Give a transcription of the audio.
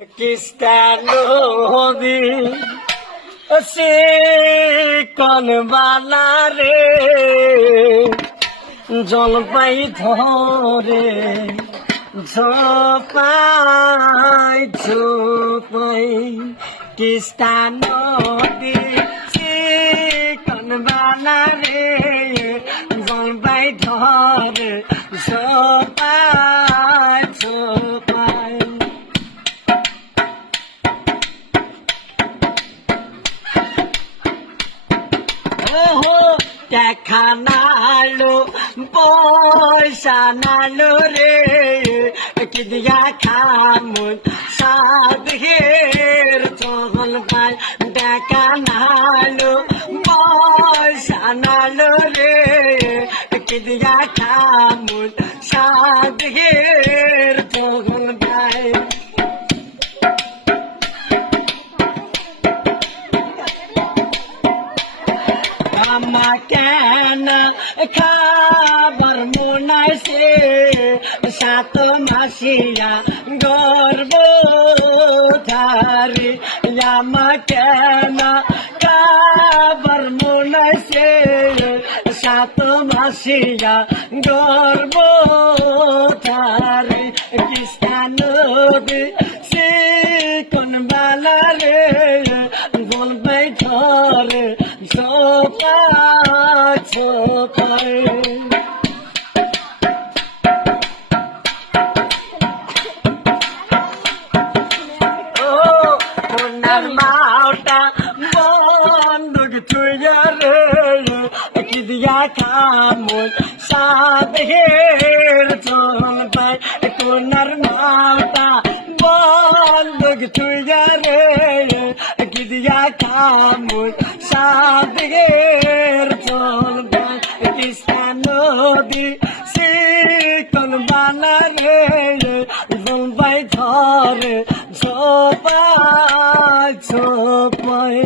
খ্রিস্টান নবী সে কোন বানারে জলপাই ধরে ঝোপাই ঝোপাই খ্রিস্টান নবী সে কোন বানারে জলপাই ধরে ঝোপাই ঝোপাই দেখা নালো পয়সা নালো রে কি দিয়া খামুন সাধের চল পাই দেখা নালো পয়সা নালো রে কি দিয়া খামুন সাধের চল পাই কেন খাবার মনাইছে সাত মাসিয়া গর্ব ধারে আমা কেন খাবার মনাইছে সাত মাসিয়া গর্ব ধারে খ্রিস্টান নবী সে কোন বালা রে বলবে ধরে ছোপা ছোপায় মাওটা বন্ধুক ছুঁয়া রে কি দিয়া খামুন সাধের চলবাই কোনার মাওটা বন্ধুক ছুঁয়া রে কি দিয়া খামুন সাধের চলবাই খ্রিস্টান নবী সে কোন বানা রে জলবাই ধরে ঝোপাই ঝোপাই